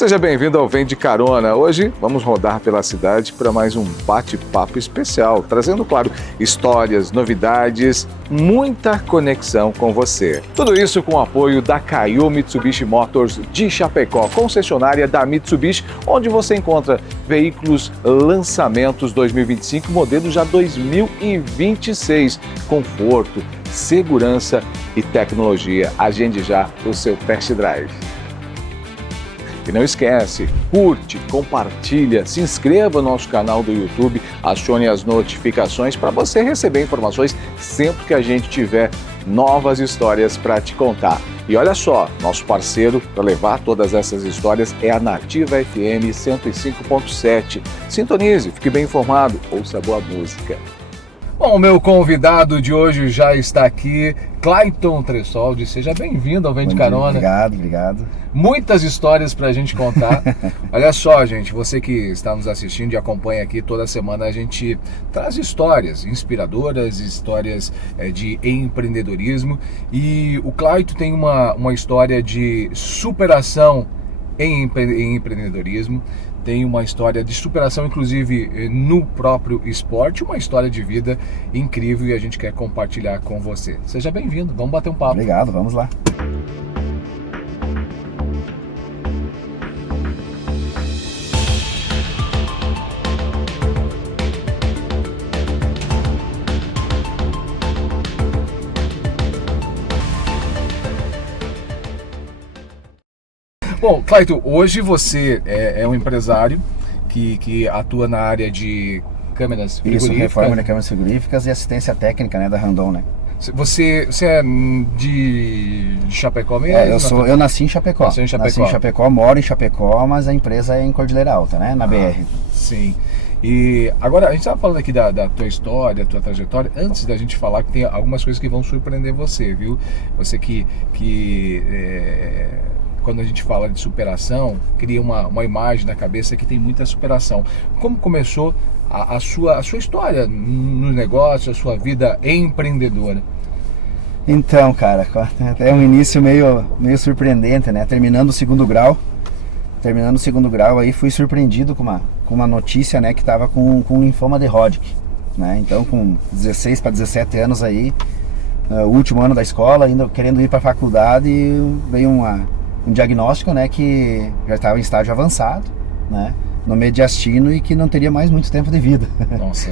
Seja bem-vindo ao Vem de Carona. Hoje vamos rodar pela cidade para mais um bate-papo especial, trazendo, claro, histórias, novidades, muita conexão com você. Tudo isso com o apoio da Kaiô Mitsubishi Motors de Chapecó, concessionária da Mitsubishi, onde você encontra veículos lançamentos 2025, modelo já 2026, conforto, segurança e tecnologia. Agende já o seu test drive. E não esquece, curte, compartilha, se inscreva no nosso canal do YouTube, acione as notificações para você receber informações sempre que a gente tiver novas histórias para te contar. E olha só, nosso parceiro para levar todas essas histórias é a Nativa FM 105.7. Sintonize, fique bem informado, ouça boa música. Bom, o meu convidado de hoje já está aqui, Clayton Tressoldi. Seja bem-vindo ao Vem de Carona. Obrigado. Muitas histórias para a gente contar. Olha só, gente, você que está nos assistindo e acompanha aqui toda semana, a gente traz histórias inspiradoras, histórias de empreendedorismo. E o Clayton tem uma história de superação em empreendedorismo. Tem uma história de superação, inclusive, no próprio esporte, uma história de vida incrível e a gente quer compartilhar com você. Seja bem-vindo, vamos bater um papo. Obrigado, vamos lá. Bom, Clayton, hoje você é um empresário que atua na área de câmeras frigoríficas. Isso, reforma de câmeras frigoríficas e assistência técnica, né, da Randon, né? Você é de Chapecó mesmo? Eu nasci em Chapecó. Nasci em Chapecó, moro em Chapecó, mas a empresa é em Cordilheira Alta, né, na BR. Sim. E agora, a gente estava falando aqui da tua história, da tua trajetória, antes da gente falar que tem algumas coisas que vão surpreender você, viu? Você quando a gente fala de superação, cria uma imagem na cabeça que tem muita superação. Como começou a sua história no negócio, a sua vida empreendedora? Então, cara, é um início meio surpreendente, né? Terminando o segundo grau aí, fui surpreendido com uma notícia, né, que estava com linfoma de Hodgkin, né? Então, com 16 para 17 anos aí, o último ano da escola, ainda querendo ir para a faculdade, veio um diagnóstico, né, que já estava em estágio avançado, né, no mediastino e que não teria mais muito tempo de vida. Nossa,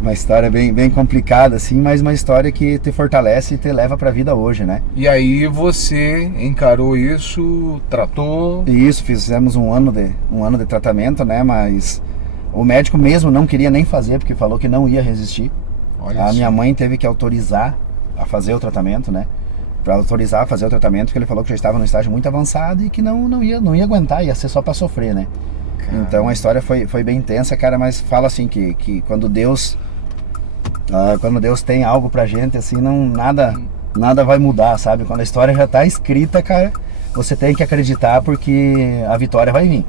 uma história bem complicada, assim, mas uma história que te fortalece e te leva para a vida hoje, né. E aí você encarou isso, tratou? Isso, fizemos um ano de tratamento, né, mas o médico mesmo não queria nem fazer, porque falou que não ia resistir. A minha mãe teve que autorizar a fazer o tratamento, né, para autorizar a fazer o tratamento, porque ele falou que já estava no estágio muito avançado e que não ia aguentar, ia ser só para sofrer, né? Caramba. Então a história foi bem intensa, cara, mas fala assim que quando Deus tem algo pra gente, assim, nada vai mudar, sabe? Quando a história já tá escrita, cara, você tem que acreditar porque a vitória vai vir.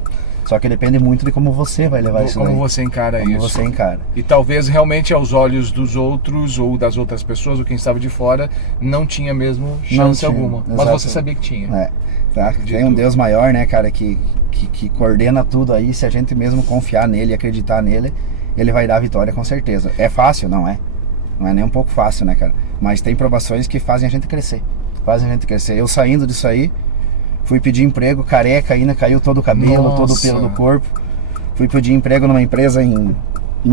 Só que depende muito de como você vai levar isso daí. Como você encara isso. Como você encara. E talvez realmente aos olhos dos outros ou das outras pessoas, ou quem estava de fora, não tinha mesmo chance alguma. Mas você sabia que tinha. Tá? Tem um Deus maior, né, cara, que coordena tudo aí. Se a gente mesmo confiar nele e acreditar nele, ele vai dar a vitória com certeza. É fácil? Não é. Não é nem um pouco fácil, né, cara? Mas tem provações que fazem a gente crescer. Eu saindo disso aí, fui pedir emprego, careca ainda, caiu todo o cabelo, Nossa. todo o pelo do corpo. Fui pedir emprego numa empresa em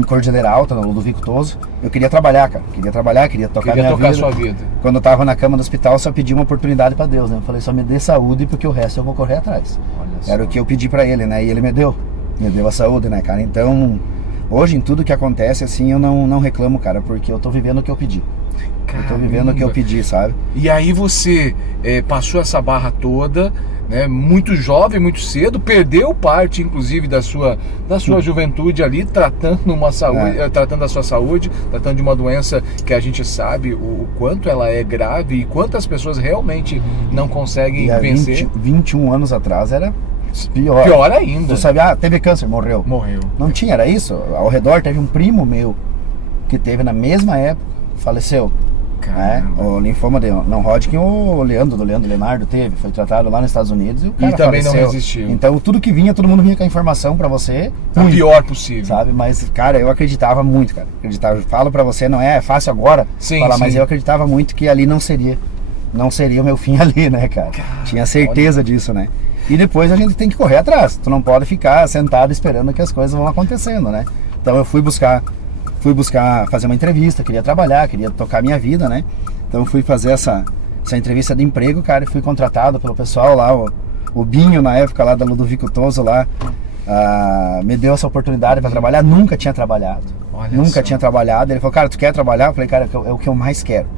Cordilheira Alta, no Ludovico Toso. Eu queria trabalhar, cara. Queria tocar sua vida. Quando eu tava na cama do hospital, só pedi uma oportunidade pra Deus, né? Eu falei, só me dê saúde, porque o resto eu vou correr atrás. Era o que eu pedi pra ele, né? E ele me deu a saúde, né, cara? Então, hoje em tudo que acontece, assim, eu não reclamo, cara, porque eu tô vivendo o que eu pedi. Caramba. Eu tô vivendo o que eu pedi, sabe? E aí você passou essa barra toda, né, muito jovem, muito cedo, perdeu parte, inclusive, da sua juventude ali, tratando da sua saúde, tratando de uma doença que a gente sabe o quanto ela é grave e quantas pessoas realmente não conseguem vencer. 21 anos atrás era pior. Pior ainda. Tu sabe, teve câncer, morreu. Não tinha, era isso. Ao redor teve um primo meu que teve na mesma época, faleceu. Né? O linfoma de não-Hodgkin, o Leandro Leonardo teve, foi tratado lá nos Estados Unidos e o cara também faleceu. não resistiu. Então tudo que vinha, todo mundo vinha com a informação pra você. O pior possível. Sabe? Mas, cara, eu acreditava muito, cara. Eu falo pra você, não é fácil agora falar, mas eu acreditava muito que ali não seria o meu fim ali, né, cara? Tinha certeza disso, né? E depois a gente tem que correr atrás. Tu não pode ficar sentado esperando que as coisas vão acontecendo, né? Então eu fui buscar fazer uma entrevista, queria trabalhar, queria tocar minha vida, né? Então eu fui fazer essa entrevista de emprego, cara, e fui contratado pelo pessoal lá, o Binho, na época lá da Ludovico Toso lá, me deu essa oportunidade para trabalhar, nunca tinha trabalhado. Tinha trabalhado. Ele falou, cara, tu quer trabalhar? Eu falei, cara, é o que eu mais quero,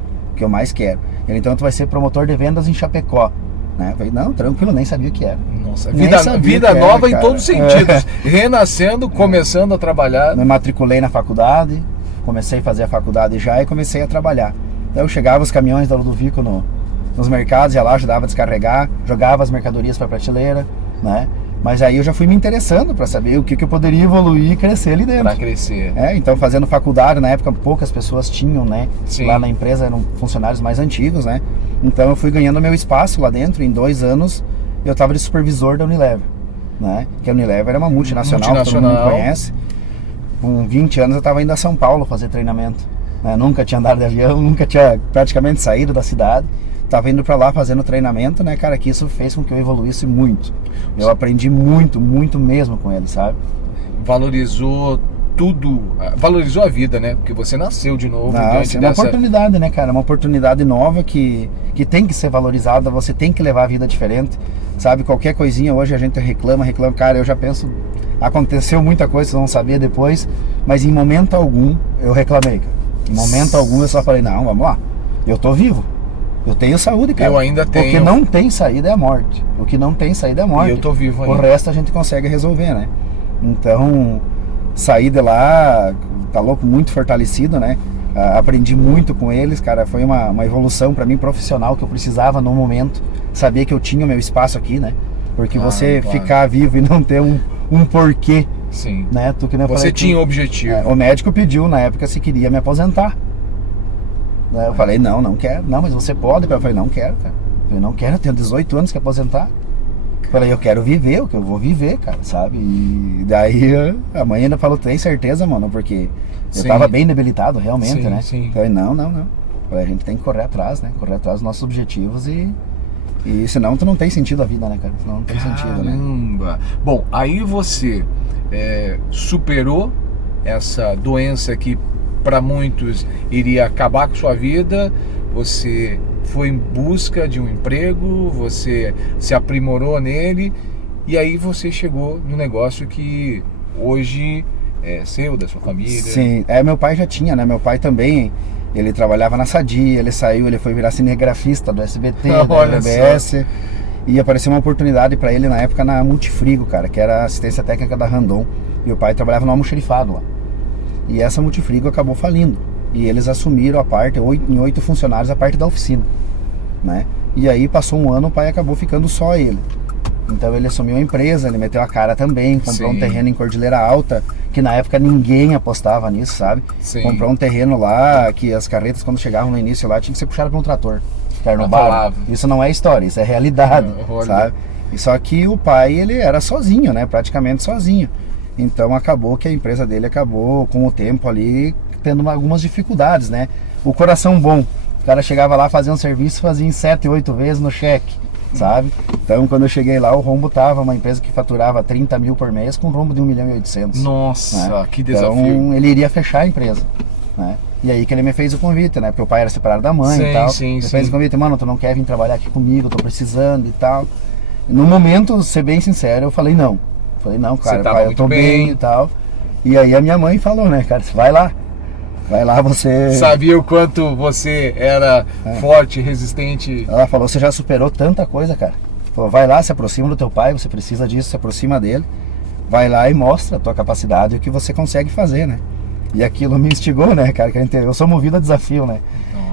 Ele, então tu vai ser promotor de vendas em Chapecó. Né? Eu falei, não, tranquilo, nem sabia o que era. Nossa, vida nova em todos os sentidos. Renascendo, começando a trabalhar. Me matriculei na faculdade, comecei a fazer a faculdade já e comecei a trabalhar. Então eu chegava os caminhões da Ludovico nos mercados, ia lá, ajudava a descarregar, jogava as mercadorias para prateleira, né? Mas aí eu já fui me interessando para saber o que eu poderia evoluir e crescer ali dentro. Para crescer. Então fazendo faculdade, na época poucas pessoas tinham, né? Sim. Lá na empresa eram funcionários mais antigos, né? Então eu fui ganhando meu espaço lá dentro. Em 2 anos eu estava de supervisor da Unilever, né? Que a Unilever é uma multinacional. Que todo mundo conhece. Com 20 anos eu estava indo a São Paulo fazer treinamento, né? Nunca tinha andado de avião, nunca tinha praticamente saído da cidade. Tava indo pra lá fazendo treinamento, né, cara, que isso fez com que eu evoluísse muito. Eu aprendi muito, muito mesmo com ele, sabe? Valorizou tudo, valorizou a vida, né? Porque você nasceu de novo. É uma oportunidade, né, cara? Uma oportunidade nova que tem que ser valorizada, você tem que levar a vida diferente, sabe? Qualquer coisinha hoje a gente reclama, cara, eu já penso, aconteceu muita coisa, vocês vão saber depois, mas em momento algum eu reclamei, cara. Em momento algum eu só falei, não, vamos lá, eu tô vivo. Eu tenho saúde, cara. Eu ainda tenho. O que não tem saída é a morte. O que não tem saída é a morte. E eu tô vivo ainda. O resto a gente consegue resolver, né? Então, saí de lá, tá louco, muito fortalecido, né? Aprendi muito com eles, cara. Foi uma evolução pra mim profissional que eu precisava no momento. Saber que eu tinha o meu espaço aqui, né? Porque você ficar vivo e não ter um porquê. Sim. Né? Você tinha um objetivo. O médico pediu na época se queria me aposentar. Eu falei, não quero. Não, mas você pode. Eu falei, não quero, cara. Eu falei, não quero, eu tenho 18 anos que aposentar. Eu falei, eu quero viver o que eu vou viver, cara, sabe? E daí a mãe ainda falou, tem certeza, mano? Porque eu tava bem debilitado, realmente, né? Sim. Eu falei, não. Eu falei, a gente tem que correr atrás, né? Correr atrás dos nossos objetivos e senão tu não tem sentido a vida, né, cara? Senão não tem sentido, né? Caramba! Bom, aí você superou essa doença que para muitos iria acabar com sua vida, você foi em busca de um emprego, você se aprimorou nele e aí você chegou no negócio que hoje é seu, da sua família. Sim, meu pai já tinha, né? Meu pai também, ele trabalhava na Sadia, ele saiu, ele foi virar cinegrafista do SBT, da RBS, e apareceu uma oportunidade para ele na época na Multifrigo, cara, que era assistência técnica da Randon, e o pai trabalhava no almoxerifado lá. E essa Multifrigo acabou falindo. E eles assumiram a parte, em 8 funcionários, a parte da oficina, né? E aí passou um ano, o pai acabou ficando só ele. Então ele assumiu a empresa, ele meteu a cara também, comprou um terreno em Cordilheira Alta, que na época ninguém apostava nisso, sabe? Comprou um terreno lá, que as carretas quando chegavam no início lá, tinha que ser puxada por um trator. Ficar no bar. Isso não é história, isso é realidade, sabe? E só que o pai, ele era sozinho, né? Praticamente sozinho. Então acabou que a empresa dele acabou com o tempo ali tendo algumas dificuldades, né? O coração bom, o cara chegava lá, fazia um serviço, fazia em 7, 8 vezes no cheque, sabe? Então quando eu cheguei lá, o rombo tava uma empresa que faturava 30 mil por mês com um rombo de 1.800.000. Nossa, né? Que desafio. Então ele iria fechar a empresa, né? E aí que ele me fez o convite, né? Porque o pai era separado da mãe e tal. Ele fez o convite, mano, tu não quer vir trabalhar aqui comigo, tô precisando e tal. No momento, ser bem sincero, eu falei não. Falei, não, cara, pai, eu tô bem e tal. E aí a minha mãe falou, né, cara, vai lá, você... Sabia o quanto você era forte, resistente. Ela falou, você já superou tanta coisa, cara. Falou, vai lá, se aproxima do teu pai, você precisa disso, se aproxima dele. Vai lá e mostra a tua capacidade e o que você consegue fazer, né? E aquilo me instigou, né, cara, eu sou movido a desafio, né?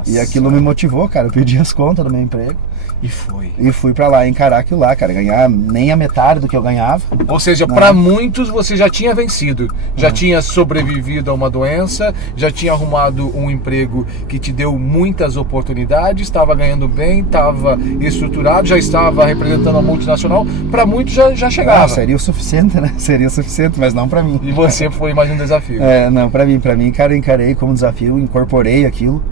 E aquilo me motivou, cara. Eu pedi as contas do meu emprego. E fui pra lá encarar aquilo lá, cara. Ganhar nem a metade do que eu ganhava. Ou seja, para muitos você já tinha vencido. Já tinha sobrevivido a uma doença, já tinha arrumado um emprego que te deu muitas oportunidades, estava ganhando bem, estava estruturado, já estava representando a multinacional. Para muitos já chegava. Seria o suficiente, né? Seria o suficiente, mas não pra mim. E você foi mais um desafio. Não, pra mim, cara, eu encarei como desafio, incorporei aquilo.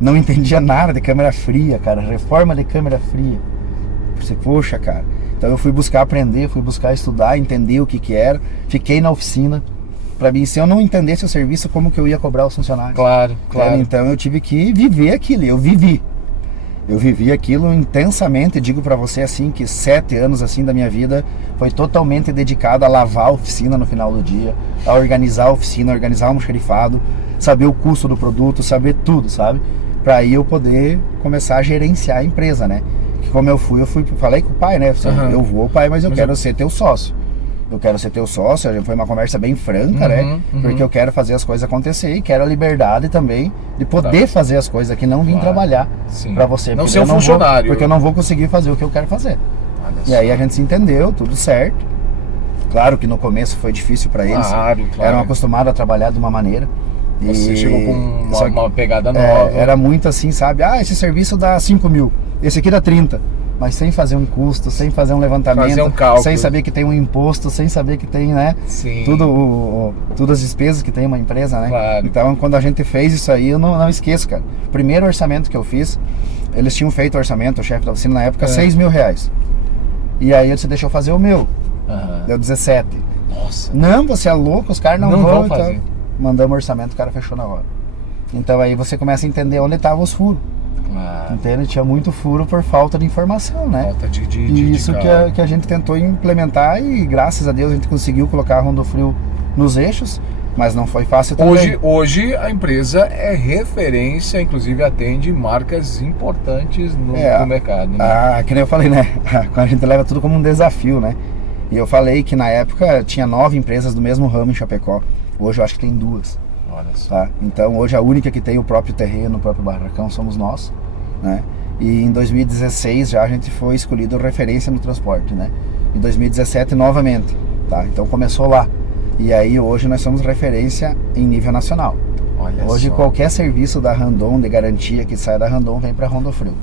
Não entendia nada de câmera fria, cara. Reforma de câmera fria. Você, poxa, cara. Então eu fui buscar aprender, fui buscar estudar, entender o que era. Fiquei na oficina. Pra mim, se eu não entendesse o serviço, como que eu ia cobrar os funcionários? Claro. Então eu tive que viver aquilo. Eu vivi aquilo intensamente. Digo pra você assim que 7 anos assim da minha vida foi totalmente dedicado a lavar a oficina no final do dia, a organizar a oficina, organizar o almoxarifado, saber o custo do produto, saber tudo, sabe? Pra aí eu poder começar a gerenciar a empresa, né? Que como eu falei com o pai, né? Assim, eu vou, pai, mas eu quero ser teu sócio. Eu quero ser teu sócio. Foi uma conversa bem franca, né? Porque eu quero fazer as coisas acontecer e quero a liberdade também de poder fazer as coisas aqui, não vim trabalhar pra você. Não ser um funcionário. Porque eu não vou conseguir fazer o que eu quero fazer. E aí a gente se entendeu, tudo certo. Claro que no começo foi difícil pra eles. Claro. Eram acostumados a trabalhar de uma maneira. Você chegou com uma pegada nova. Era muito assim, sabe? Esse serviço dá 5 mil, esse aqui dá 30. Mas sem fazer um custo, sem fazer um levantamento, fazer um cálculo, sem saber que tem um imposto, sem saber que tem, né? Sim. Tudo as despesas que tem uma empresa, né? Claro. Então, quando a gente fez isso aí, eu não esqueço, cara. O primeiro orçamento que eu fiz, eles tinham feito o orçamento, o chefe da oficina na época, 6 mil reais. E aí ele se deixou fazer o meu. Deu 17. Nossa. Não, você é louco, os caras não vão fazer. Então, mandamos o orçamento, o cara fechou na hora. Então aí você começa a entender onde estavam os furos. Entende? Tinha muito furo por falta de informação, né? Falta de e isso que a gente tentou implementar e graças a Deus a gente conseguiu colocar a Rondofrio nos eixos, mas não foi fácil também. Hoje a empresa é referência, inclusive atende marcas importantes no mercado. Né? Que nem eu falei, né? A gente leva tudo como um desafio, né? E eu falei que na época tinha 9 empresas do mesmo ramo em Chapecó. Hoje eu acho que tem 2. Olha só. Tá? Então hoje a única que tem o próprio terreno, o próprio barracão somos nós, né? E em 2016 já a gente foi escolhido referência no transporte, né? Em 2017 novamente, tá? Então começou lá. E aí hoje nós somos referência em nível nacional. Olha hoje só. Qualquer serviço da Randon de garantia que sai da Randon vem para Rondofrio.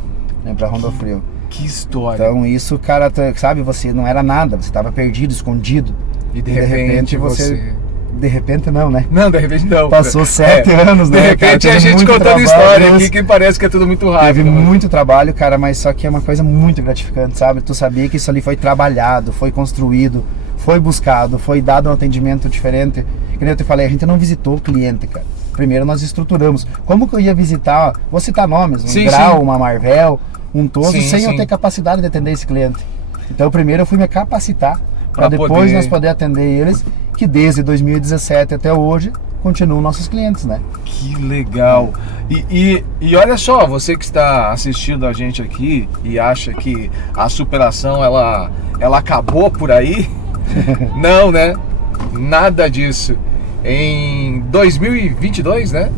Que história. Então isso, cara, sabe, você não era nada, você estava perdido, escondido. E de repente você... De repente não, né? Não, de repente não. Passou 7 anos, né? De repente a gente contando história aqui que parece que é tudo muito rápido. Teve muito trabalho, cara, mas só que é uma coisa muito gratificante, sabe? Tu sabia que isso ali foi trabalhado, foi construído, foi buscado, foi dado um atendimento diferente. Que nem eu te falei, a gente não visitou o cliente, cara. Primeiro nós estruturamos. Como que eu ia visitar, vou citar nomes, um Grau, uma Marvel, um Toso, sem eu ter capacidade de atender esse cliente. Então primeiro eu fui me capacitar para depois nós poder atender eles, que desde 2017 até hoje continuam nossos clientes, né? Que legal! E olha só, você que está assistindo a gente aqui e acha que a superação ela acabou por aí, não, né? Nada disso. Em 2022, né?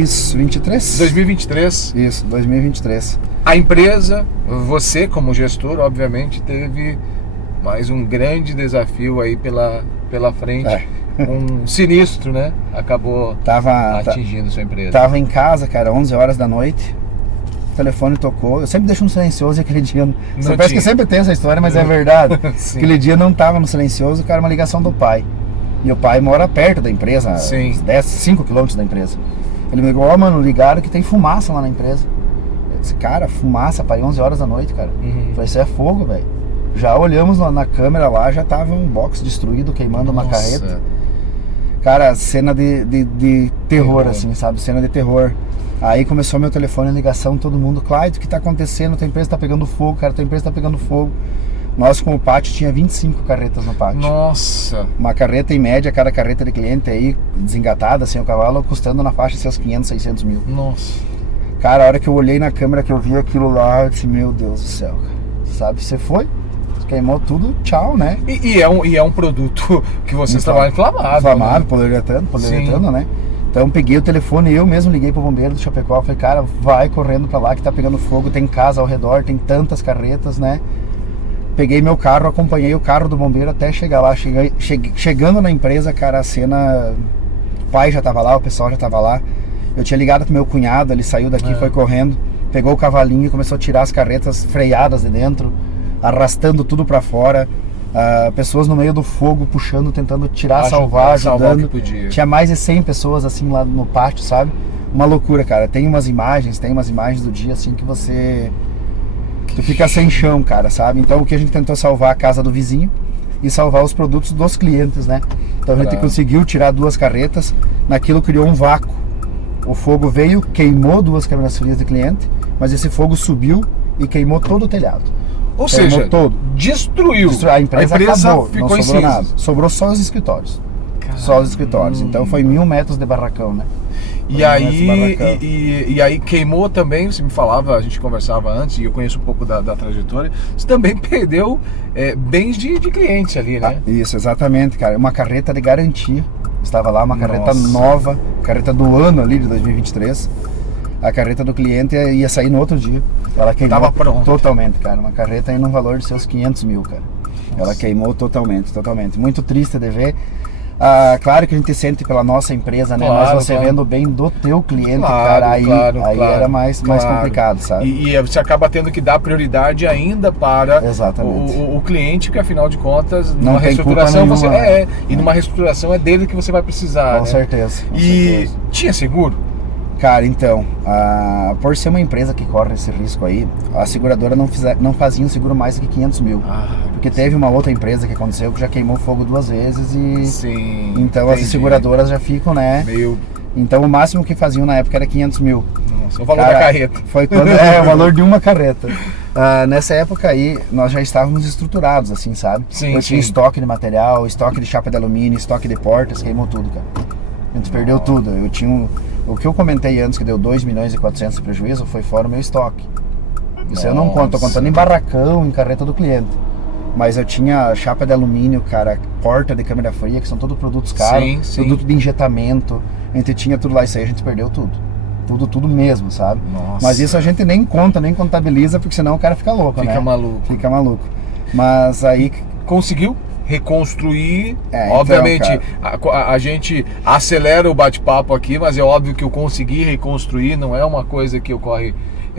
Isso, 23? 2023. Isso, 2023. A empresa, você como gestor, obviamente, teve mais um grande desafio aí pela frente. Um sinistro, né? Acabou atingindo sua empresa. Tava em casa, cara, 11 horas da noite. O telefone tocou. Eu sempre deixo no silencioso e aquele dia... Parece que sempre tem essa história, mas é verdade. Aquele dia não tava no silencioso, cara, uma ligação do pai. E o pai mora perto da empresa, uns 5 quilômetros da empresa. Ele me ligou, mano, ligaram que tem fumaça lá na empresa. Eu disse, cara, fumaça, pai, 11 horas da noite, cara. Eu falei, isso é fogo, velho. Já olhamos na câmera lá, já tava um box destruído, queimando uma carreta. Cara, cena de terror, assim, sabe? Cena de terror. Aí começou meu telefone, ligação, todo mundo, Clyde, o que tá acontecendo? Tua empresa tá pegando fogo, cara, tua empresa tá pegando fogo. Nós, com o pátio, tinha 25 carretas no pátio. Nossa! Uma carreta, em média, cada carreta de cliente aí, desengatada, sem o cavalo, custando na faixa de seus 500, 600 mil. Nossa! Cara, a hora que eu olhei na câmera, que eu vi aquilo lá, eu disse, meu Deus do céu, cara. Sabe, você foi, queimou tudo, tchau, né? E é um produto que vocês trabalham inflamável. Inflamável, poliuretano, né? Então peguei o telefone, eu mesmo liguei pro bombeiro do Chapecó, falei, cara, vai correndo pra lá que tá pegando fogo, tem casa ao redor, tem tantas carretas, né? Peguei meu carro, acompanhei o carro do bombeiro até chegar lá. Chegando na empresa, cara, a cena... O pai já tava lá, o pessoal já tava lá. Eu tinha ligado pro meu cunhado, ele saiu daqui, foi correndo, pegou o cavalinho e começou a tirar as carretas freadas de dentro, arrastando tudo pra fora. Pessoas no meio do fogo, puxando, tentando tirar, salvar, ajudando. Tinha mais de 100 pessoas assim lá no pátio, sabe? Uma loucura, cara. Tem umas imagens do dia assim que tu fica sem chão, cara, sabe? Então o que a gente tentou salvar a casa do vizinho e salvar os produtos dos clientes, né? Então a gente conseguiu tirar 2 carretas, naquilo criou um vácuo. O fogo veio, queimou 2 câmeras frias de cliente, mas esse fogo subiu e queimou todo o telhado. Ou seja, destruiu. A empresa acabou, ficou não sobrou nada. Sobrou só os escritórios. Caramba. Só os escritórios. Então foi 1000 metros de barracão, né? E aí queimou também, você me falava, a gente conversava antes, e eu conheço um pouco da trajetória, você também perdeu bens de clientes ali, né? Isso, exatamente, cara. Uma carreta de garantia. Estava lá, uma carreta nova, carreta do ano ali, de 2023. A carreta do cliente ia sair no outro dia. Ela queimou totalmente, cara. Uma carreta aí no valor de seus 500 mil, cara. Nossa. Ela queimou totalmente. Muito triste de ver. Claro que a gente sente pela nossa empresa, né? Mas você vendo bem do teu cliente, cara, aí era mais complicado, sabe? E você acaba tendo que dar prioridade ainda para o cliente, porque afinal de contas, numa reestruturação e numa reestruturação é dele que você vai precisar. Com certeza. Tinha seguro? Cara, então, por ser uma empresa que corre esse risco aí, a seguradora não fazia um seguro mais do que 500 mil. Porque teve uma outra empresa que aconteceu que já queimou fogo 2 vezes e... Sim, então entendi. As seguradoras já ficam, né? Então o máximo que faziam na época era 500 mil. Nossa, o valor da carreta. Foi quando, o valor de uma carreta. Nessa época aí, nós já estávamos estruturados, assim, sabe? Eu tinha estoque de material, estoque de chapa de alumínio, estoque de portas, queimou tudo, cara. A gente perdeu tudo. Eu tinha o que eu comentei antes, que deu 2 milhões e 400 de prejuízo, foi fora o meu estoque. Isso eu não conto, tô contando em barracão, em carreta do cliente. Mas eu tinha chapa de alumínio, cara, porta de câmera fria, que são todos produtos caros, produto de injetamento. A gente tinha tudo lá, isso aí a gente perdeu tudo. Tudo mesmo, sabe? Nossa. Mas isso a gente nem conta, nem contabiliza, porque senão o cara fica louco, né? Fica maluco. Mas aí... Conseguiu reconstruir, obviamente então, a gente acelera o bate-papo aqui, mas é óbvio que eu consegui reconstruir, não é uma coisa que ocorre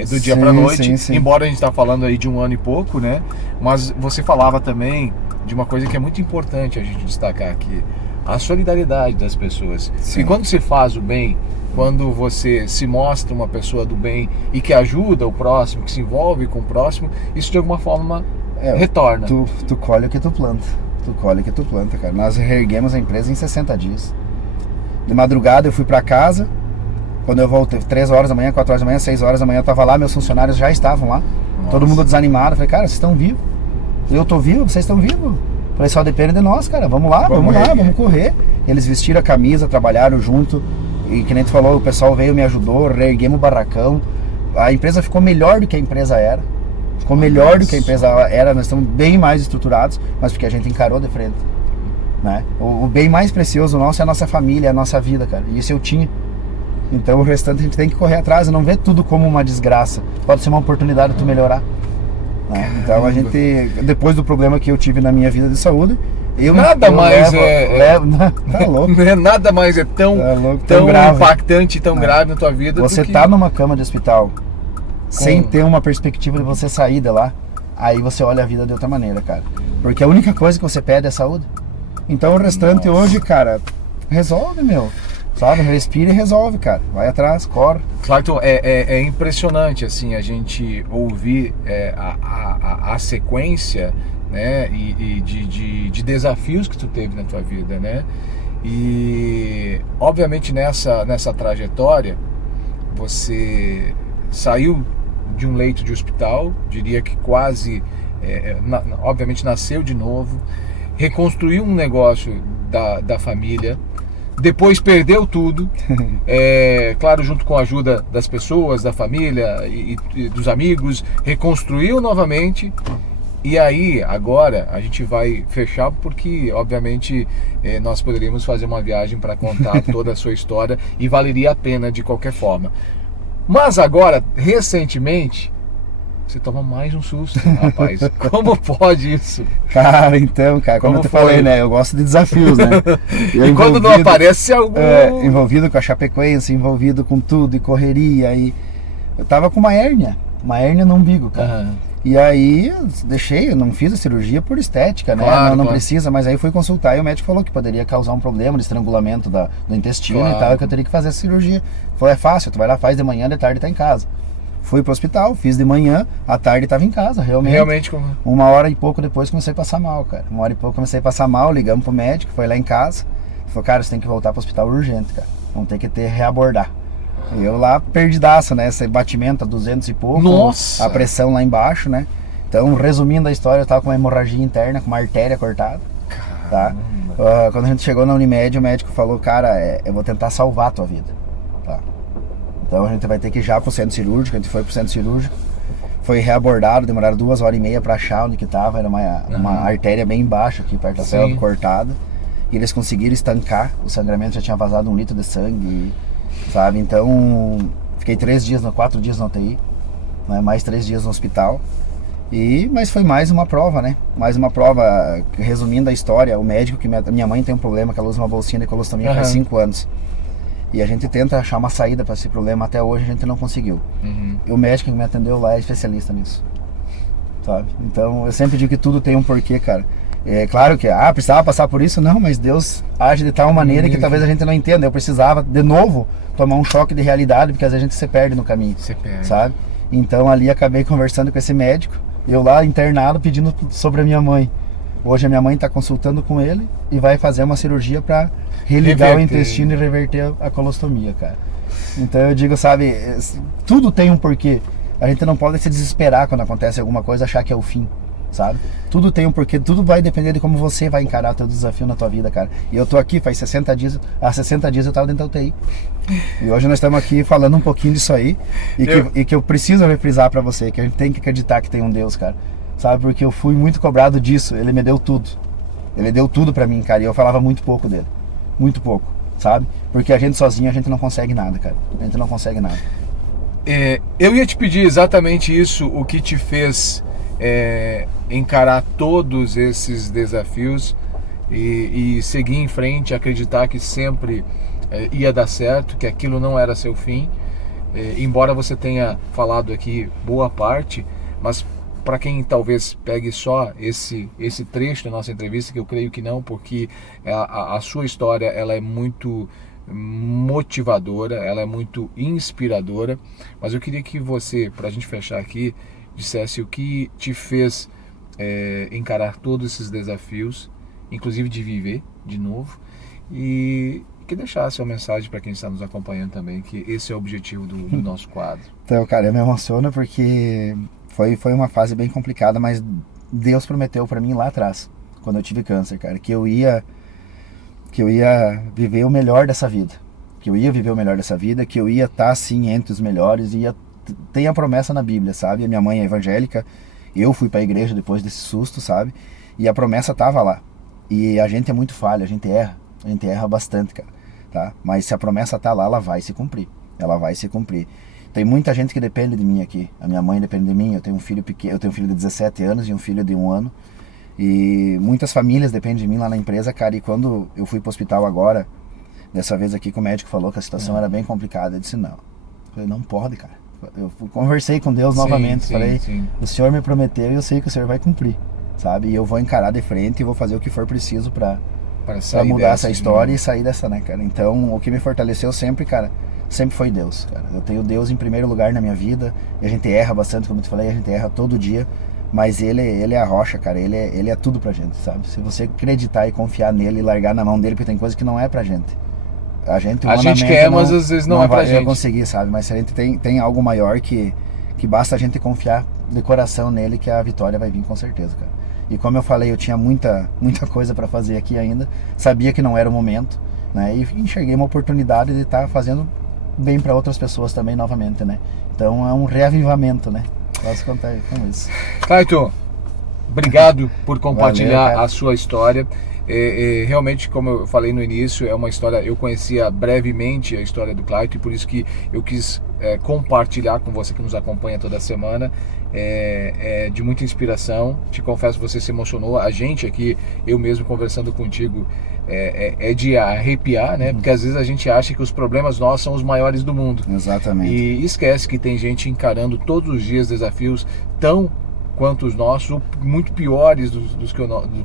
do dia para noite, embora a gente tá falando aí de 1 ano e pouco, né? Mas você falava também de uma coisa que é muito importante a gente destacar aqui, a solidariedade das pessoas. E quando você faz o bem, quando você se mostra uma pessoa do bem e que ajuda o próximo, que se envolve com o próximo, isso de alguma forma retorna. Tu colhe o que tu planta. Cara. Nós reerguemos a empresa em 60 dias. De madrugada eu fui para casa. Quando eu voltei, 3 horas da manhã, 4 horas da manhã, 6 horas da manhã, eu tava lá, meus funcionários já estavam lá. Nossa. Todo mundo desanimado. Falei, cara, vocês estão vivos? Eu tô vivo, vocês estão vivos? Falei, só depende de nós, cara. Vamos lá, vamos correr. Eles vestiram a camisa, trabalharam junto. E que nem tu falou, o pessoal veio, me ajudou, reerguemos o barracão. A empresa ficou melhor do que a empresa era. Ficou melhor do que a empresa era, nós estamos bem mais estruturados, mas porque a gente encarou de frente, né? O bem mais precioso nosso é a nossa família, é a nossa vida, cara, e isso eu tinha. Então o restante a gente tem que correr atrás e não ver tudo como uma desgraça. Pode ser uma oportunidade de tu melhorar, né? Então a gente, depois do problema que eu tive na minha vida de saúde, Nada mais é tão grave, impactante, tão grave na tua vida. Você tá numa cama de hospital sem ter uma perspectiva de você sair de lá, aí você olha a vida de outra maneira, cara. Porque a única coisa que você pede é saúde. Então o restante hoje, cara, resolve, meu. Sabe? Respira e resolve, cara. Vai atrás, corre. Claro, então, é impressionante, assim, a gente ouvir a sequência, né, e de desafios que tu teve na tua vida, né? E, obviamente, nessa trajetória, você saiu de um leito de hospital, diria que quase, obviamente, nasceu de novo, reconstruiu um negócio da família, depois perdeu tudo, claro, junto com a ajuda das pessoas, da família e dos amigos, reconstruiu novamente E aí, agora, a gente vai fechar porque, obviamente, nós poderíamos fazer uma viagem para contar toda a sua história e valeria a pena de qualquer forma. Mas agora, recentemente, você toma mais um susto, rapaz. Como pode isso? Cara, então, cara, como eu te falei, né? Eu gosto de desafios, né? E quando não aparece algum... envolvido com a Chapecoense, envolvido com tudo, e correria, e... Eu tava com uma hérnia no umbigo, cara. E aí, eu não fiz a cirurgia por estética, né? Claro, não precisa, mas aí fui consultar e o médico falou que poderia causar um problema de estrangulamento do intestino e tal, que eu teria que fazer a cirurgia. Falou, é fácil, tu vai lá, faz de manhã, de tarde tá em casa. Fui pro hospital, fiz de manhã, à tarde tava em casa, realmente. Realmente como? 1h e pouco depois comecei a passar mal, cara. 1h e pouco comecei a passar mal, ligamos pro médico, foi lá em casa. Falou, cara, você tem que voltar pro hospital urgente, cara. Vamos ter que reabordar. E eu lá perdidaço, né? Esse batimento a 200 e pouco. Nossa! A pressão lá embaixo, né? Então, resumindo a história, eu tava com uma hemorragia interna, com uma artéria cortada. Tá? Quando a gente chegou na Unimed, o médico falou, cara, eu vou tentar salvar a tua vida. Tá? Então a gente vai ter que ir já pro centro cirúrgico. A gente foi pro centro cirúrgico, foi reabordado, demoraram 2h30 pra achar onde que tava. Era uma artéria bem embaixo aqui, perto da célula cortada. E eles conseguiram estancar, o sangramento já tinha vazado 1 litro de sangue, sabe? Então, fiquei 4 dias na UTI, né? Mais 3 dias no hospital. Mas foi mais uma prova, né? Mais uma prova, resumindo a história, o médico minha mãe tem um problema, que ela usa uma bolsinha de colostomia faz 5 anos. E a gente tenta achar uma saída para esse problema, até hoje a gente não conseguiu. E o médico que me atendeu lá é especialista nisso, sabe? Então, eu sempre digo que tudo tem um porquê, cara. É claro que, precisava passar por isso? Não, mas Deus age de tal maneira que talvez a gente não entenda. Eu precisava, de novo, tomar um choque de realidade, porque às vezes a gente se perde no caminho, sabe? Então ali acabei conversando com esse médico, eu lá internado pedindo sobre a minha mãe. Hoje a minha mãe está consultando com ele e vai fazer uma cirurgia para religar o intestino e reverter a colostomia, cara. Então eu digo, sabe, tudo tem um porquê. A gente não pode se desesperar quando acontece alguma coisa, achar que é o fim, sabe? Tudo tem um porquê, tudo vai depender de como você vai encarar o teu desafio na tua vida, cara. E eu tô aqui faz 60 dias, há 60 dias eu tava dentro da UTI. E hoje nós estamos aqui falando um pouquinho disso aí, e que eu preciso reprisar pra você, que a gente tem que acreditar que tem um Deus, cara. Sabe, porque eu fui muito cobrado disso, ele me deu tudo. Ele deu tudo pra mim, cara, e eu falava muito pouco dele. Muito pouco, sabe? Porque a gente sozinho, a gente não consegue nada, cara. A gente não consegue nada. Eu ia te pedir exatamente isso, o que te fez encarar todos esses desafios e seguir em frente, acreditar que sempre ia dar certo, que aquilo não era seu fim, embora você tenha falado aqui boa parte, mas para quem talvez pegue só esse trecho da nossa entrevista, que eu creio que não, porque a sua história ela é muito motivadora, ela é muito inspiradora, mas eu queria que você, para a gente fechar aqui, dissesse o que te fez encarar todos esses desafios, inclusive de viver de novo, e que deixasse uma mensagem para quem está nos acompanhando também, que esse é o objetivo do nosso quadro. Então, cara, eu me emociono porque foi uma fase bem complicada, mas Deus prometeu para mim lá atrás, quando eu tive câncer, cara, que eu ia viver o melhor dessa vida, que eu ia estar assim entre os melhores, tem a promessa na Bíblia, sabe? A minha mãe é evangélica, eu fui para a igreja depois desse susto, sabe? E a promessa tava lá. E a gente é muito falho, a gente erra bastante, cara, tá? Mas se a promessa tá lá, ela vai se cumprir. Tem muita gente que depende de mim aqui. A minha mãe depende de mim, eu tenho um filho pequeno, eu tenho um filho de 17 anos e um filho de 1 ano. E muitas famílias dependem de mim lá na empresa, cara. E quando eu fui pro hospital agora, dessa vez aqui que o médico falou que a situação era bem complicada, eu disse não. Eu falei, não pode, cara. Eu conversei com Deus novamente, falei, o Senhor me prometeu e eu sei que o Senhor vai cumprir, sabe? E eu vou encarar de frente e vou fazer o que for preciso pra mudar essa história e sair dessa, né, cara? Então, o que me fortaleceu sempre, cara, sempre foi Deus, cara. Eu tenho Deus em primeiro lugar na minha vida, e a gente erra bastante, como eu te falei, a gente erra todo dia, mas ele é a rocha, cara, ele é tudo pra gente, sabe? Se você acreditar e confiar nele e largar na mão dele, porque tem coisa que não é pra gente. A gente quer, mas às vezes não é pra gente. Conseguir, sabe? Mas se a gente tem algo maior que basta a gente confiar de coração nele, que a vitória vai vir com certeza, cara. E como eu falei, eu tinha muita coisa pra fazer aqui ainda, sabia que não era o momento, né? E enxerguei uma oportunidade de estar fazendo bem pra outras pessoas também novamente, né? Então é um reavivamento, né? Posso contar com isso. Clayton, Obrigado por compartilhar Valeu, cara. a sua história. Realmente, como eu falei no início, é uma história, eu conhecia brevemente a história do Clayton, e por isso que eu quis compartilhar com você que nos acompanha toda semana. É de muita inspiração. Te confesso, você se emocionou. A gente aqui, eu mesmo conversando contigo, é de arrepiar, né? Porque às vezes a gente acha que os problemas nossos são os maiores do mundo. Exatamente. E esquece que tem gente encarando todos os dias desafios tão quanto os nossos, ou muito piores do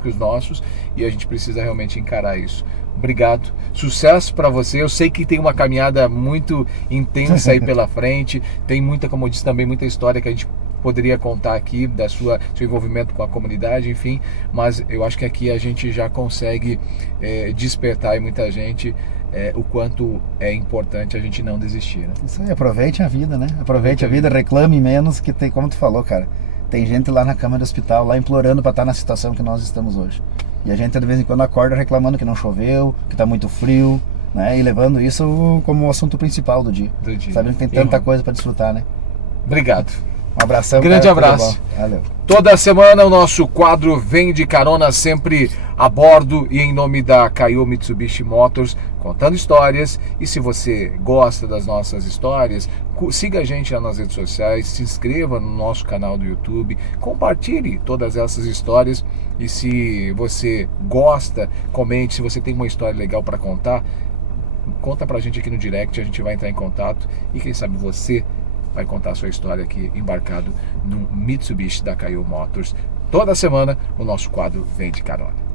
que os nossos, e a gente precisa realmente encarar isso. Obrigado, sucesso para você. Eu sei que tem uma caminhada muito intensa aí pela frente, tem muita, como eu disse também, muita história que a gente poderia contar aqui da seu envolvimento com a comunidade, enfim, mas eu acho que aqui a gente já consegue despertar aí muita gente o quanto é importante a gente não desistir, né? Isso aí, aproveite a vida, né? Aproveite a vida, reclame menos, que tem, como tu falou, cara, tem gente lá na cama do hospital, lá implorando para estar na situação que nós estamos hoje. E a gente de vez em quando acorda reclamando que não choveu, que tá muito frio, né? E levando isso como o assunto principal do dia. Sabendo que tem tanta coisa para desfrutar, né? Obrigado. Um abração. Grande cara, abraço. Valeu. Toda semana o nosso quadro Vem de Carona, sempre a bordo e em nome da Kaiô Mitsubishi Motors, contando histórias. E se você gosta das nossas histórias, siga a gente nas redes sociais, se inscreva no nosso canal do YouTube, compartilhe todas essas histórias. E se você gosta, comente. Se você tem uma história legal para contar, conta pra gente aqui no direct, a gente vai entrar em contato e quem sabe você vai contar a sua história aqui embarcado no Mitsubishi da Kaiô Motors. Toda semana o nosso quadro Vem de Carona.